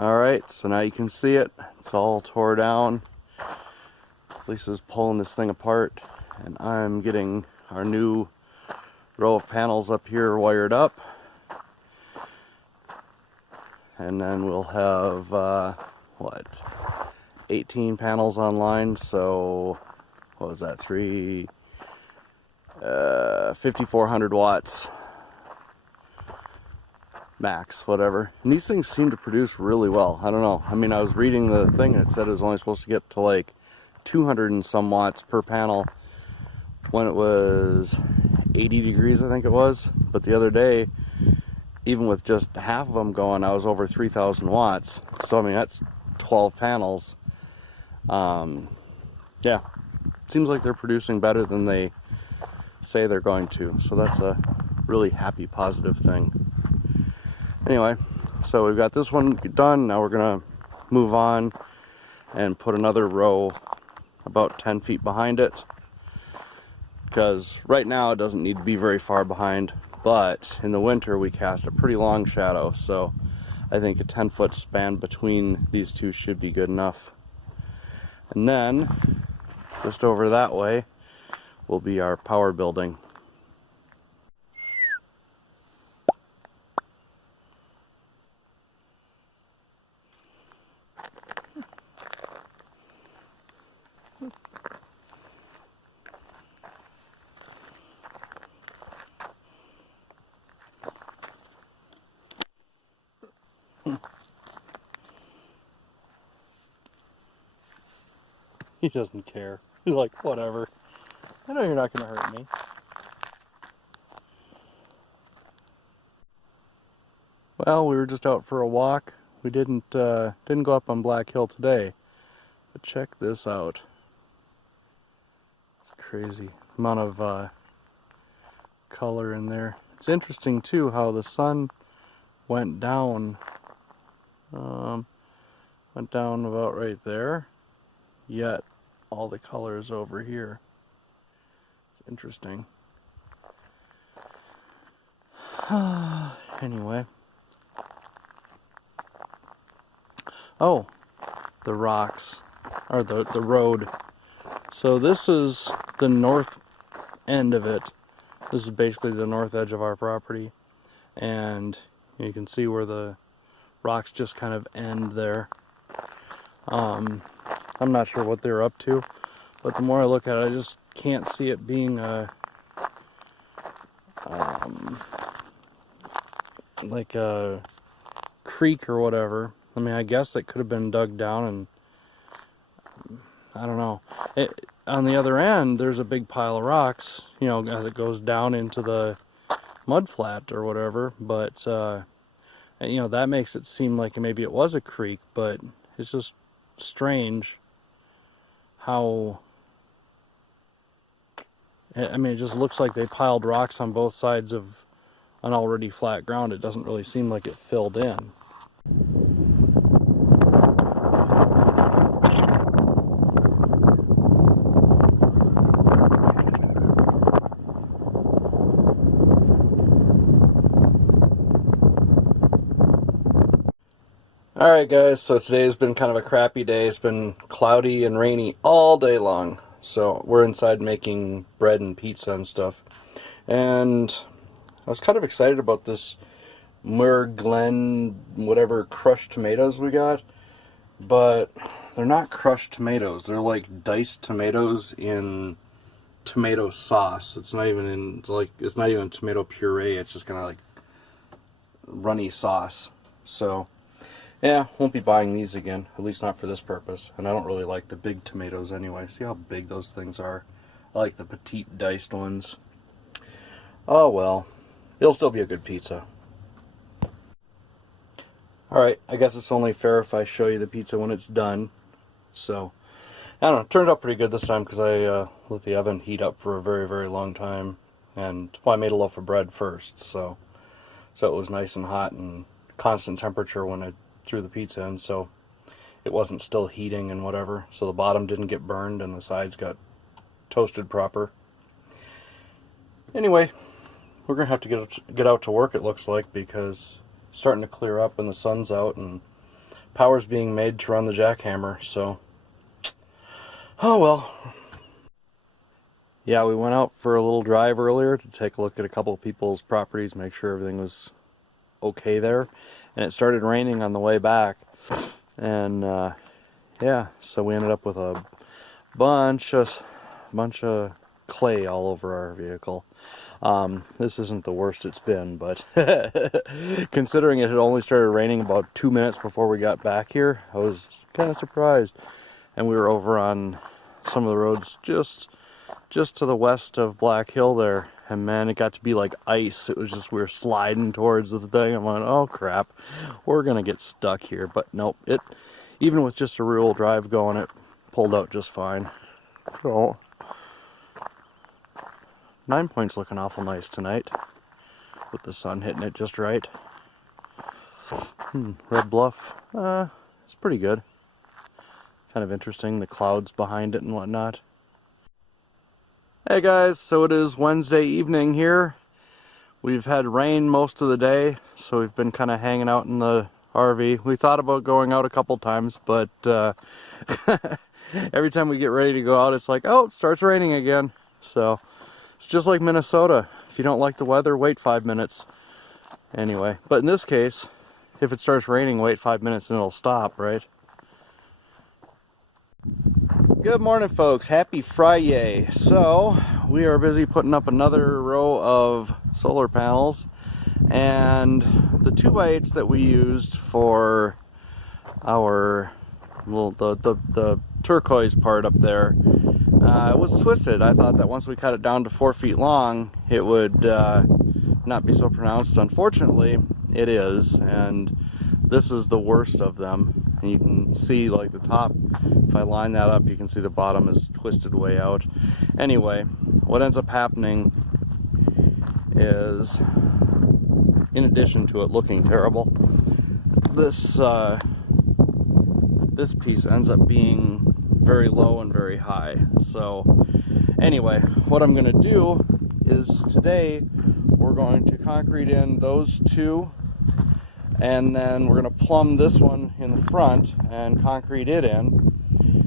Alright, so now you can see it. It's all tore down. Lisa's pulling this thing apart, and I'm getting our new row of panels up here wired up. And then we'll have, 18 panels online, so, what was that, 5,400 watts. Max, whatever. And these things seem to produce really well. I don't know. I mean, I was reading the thing and it said it was only supposed to get to like 200 and some watts per panel when it was 80 degrees, I think it was. But the other day, even with just half of them going, I was over 3,000 watts. So, I mean, that's 12 panels. Yeah, seems like they're producing better than they say they're going to. So that's a really happy, positive thing. Anyway, so we've got this one done. Now we're gonna move on and put another row about 10 feet behind it, because right now it doesn't need to be very far behind, but in the winter we cast a pretty long shadow, so I think a 10-foot span between these two should be good enough. And then just over that way will be our power building. He doesn't care. He's like, whatever. I know you're not going to hurt me. Well, we were just out for a walk. We didn't go up on Black Hill today. But check this out. It's crazy amount of color in there. It's interesting too how the sun went down. Went down about right there. Yet all the color is over here. It's interesting. Anyway. Oh, the rocks, or the road. So this is the north end of it. This is basically the north edge of our property. And you can see where the rocks just kind of end there. I'm not sure what they're up to, but the more I look at it, I just can't see it being like a creek or whatever. I mean, I guess it could have been dug down, and I don't know. On the other end, there's a big pile of rocks, you know, as it goes down into the mud flat or whatever, but you know, that makes it seem like maybe it was a creek, but it's just strange how, I mean, it just looks like they piled rocks on both sides of an already flat ground. It doesn't really seem like it filled in. Alright guys, so today's been kind of a crappy day. It's been cloudy and rainy all day long. So we're inside making bread and pizza and stuff. And I was kind of excited about this Muir Glen whatever crushed tomatoes we got. But they're not crushed tomatoes. They're like diced tomatoes in tomato sauce. It's not even it's not even tomato puree. It's just kind of like runny sauce. So yeah, won't be buying these again, at least not for this purpose. And I don't really like the big tomatoes anyway. See how big those things are? I like the petite diced ones. Oh well, it'll still be a good pizza. Alright, I guess it's only fair if I show you the pizza when it's done. So, I don't know, it turned out pretty good this time because I let the oven heat up for a very, very long time. And, well, I made a loaf of bread first, so it was nice and hot and constant temperature when I threw the pizza in, so it wasn't still heating and whatever, so the bottom didn't get burned and the sides got toasted proper. Anyway, we're gonna have to get out to work, it looks like, because it's starting to clear up and the sun's out, and power's being made to run the jackhammer, so oh well. Yeah, we went out for a little drive earlier to take a look at a couple of people's properties, make sure everything was okay there, and it started raining on the way back, and yeah, so we ended up with a bunch of clay all over our vehicle. This isn't the worst it's been, but considering it had only started raining about 2 minutes before we got back here, I was kind of surprised. And we were over on some of the roads just to the west of Black Hill there, and man, it got to be like ice. It was just, we were sliding towards the thing. I'm like, oh crap, we're gonna get stuck here. But nope, it, even with just a rear-wheel drive going, it pulled out just fine. So 9 Point's looking awful nice tonight, with the sun hitting it just right. Red Bluff, it's pretty good. Kind of interesting, the clouds behind it and whatnot. Hey guys, so it is Wednesday evening here. We've had rain most of the day, so we've been kind of hanging out in the RV. We thought about going out a couple times, but every time we get ready to go out, it's like, oh, it starts raining again. So it's just like Minnesota. If you don't like the weather, wait 5 minutes. Anyway, but in this case, if it starts raining, wait 5 minutes and it'll stop, right? Good morning, folks. Happy Friday. So we are busy putting up another row of solar panels, and the 2x8s that we used for our the turquoise part up there, it was twisted. I thought that once we cut it down to 4 feet long, it would not be so pronounced. Unfortunately, it is, and this is the worst of them. And you can see like the top, if I line that up, you can see the bottom is twisted way out. Anyway, what ends up happening is, in addition to it looking terrible, this this piece ends up being very low and very high. So anyway, what I'm going to do is today we're going to concrete in those two, and then we're going to plumb this one in the front and concrete it in.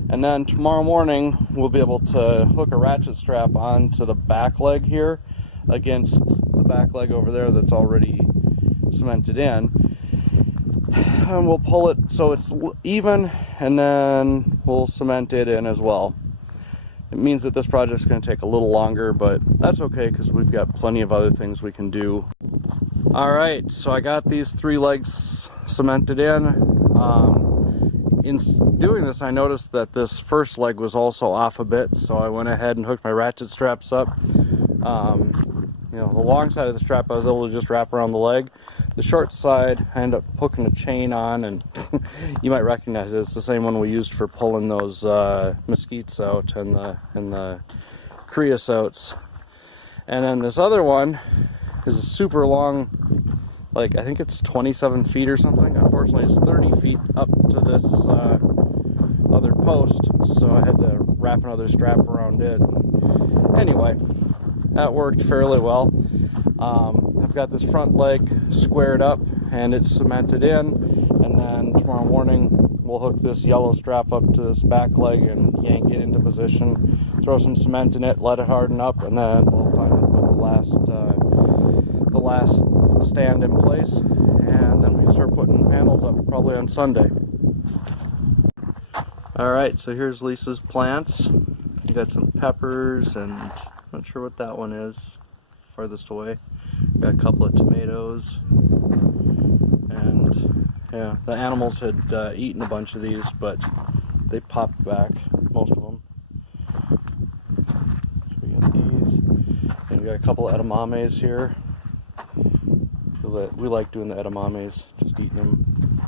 And then tomorrow morning we'll be able to hook a ratchet strap onto the back leg here against the back leg over there that's already cemented in. And we'll pull it so it's even, and then we'll cement it in as well. It means that this project's going to take a little longer, but that's okay because we've got plenty of other things we can do. Alright, so I got these 3 legs cemented in. In doing this, I noticed that this first leg was also off a bit, so I went ahead and hooked my ratchet straps up. You know, the long side of the strap I was able to just wrap around the leg. The short side I ended up hooking a chain on, and you might recognize it. It's the same one we used for pulling those mesquites out and the creosotes. And then this other one is a super long, like I think it's 27 feet or something. Unfortunately, it's 30 feet up to this other post, so I had to wrap another strap around it. Anyway, that worked fairly well. I've got this front leg squared up and it's cemented in, and then tomorrow morning we'll hook this yellow strap up to this back leg and yank it into position, throw some cement in it, let it harden up, and then we'll finally put the last stand in place, and then we can start putting panels up probably on Sunday. Alright, so here's Lisa's plants. We got some peppers, and I'm not sure what that one is farthest away. Got a couple of tomatoes, and yeah, the animals had eaten a bunch of these, but they popped back, most of them. So we got these, and we got a couple of edamames here. We like doing the edamames, just eating them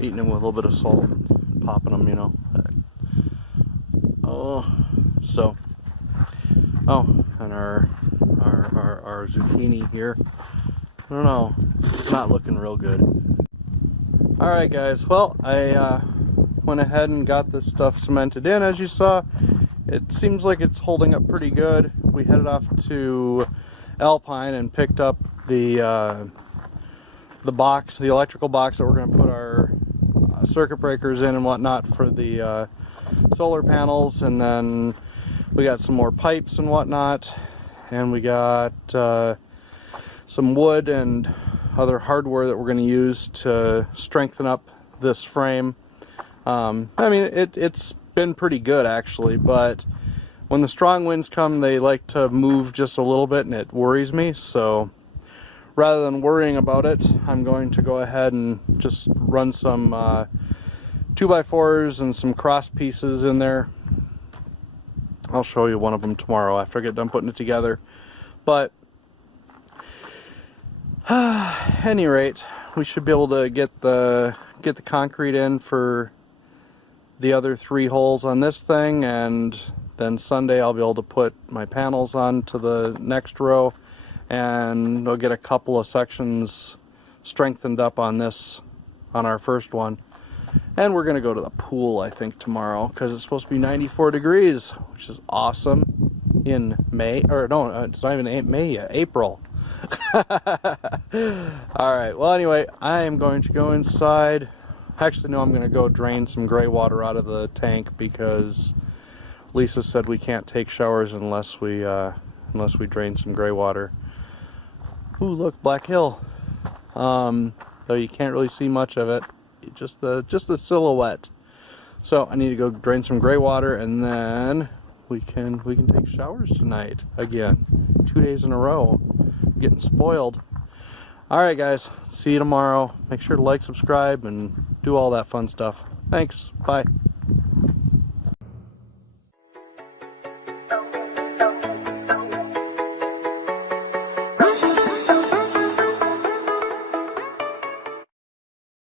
with a little bit of salt and popping them, you know. And our zucchini here. I don't know, it's not looking real good. Alright guys, well, I went ahead and got this stuff cemented in, as you saw. It seems like it's holding up pretty good. We headed off to Alpine and picked up the box, the electrical box that we're going to put circuit breakers in and whatnot for the solar panels, and then we got some more pipes and whatnot, and we got some wood and other hardware that we're going to use to strengthen up this frame. I mean, it's been pretty good actually, but when the strong winds come, they like to move just a little bit, and it worries me. So rather than worrying about it, I'm going to go ahead and just run some 2x4s and some cross pieces in there. I'll show you one of them tomorrow after I get done putting it together. But at any rate, we should be able to get the concrete in for the other 3 holes on this thing, and then Sunday I'll be able to put my panels on to the next row, and we'll get a couple of sections strengthened up on this, on our first one. And we're gonna go to the pool, I think, tomorrow, because it's supposed to be 94 degrees, which is awesome in May, or no, it's not even May yet, April. Alright, well anyway, I am going to go inside. Actually, no, I'm going to go drain some gray water out of the tank, because Lisa said we can't take showers unless we drain some gray water. Ooh, look, Black Hill. Though you can't really see much of it, just the silhouette. So I need to go drain some gray water, and then we can take showers tonight again. 2 days in a row. I'm getting spoiled. Alright guys, see you tomorrow. Make sure to like, subscribe, and do all that fun stuff. Thanks. Bye.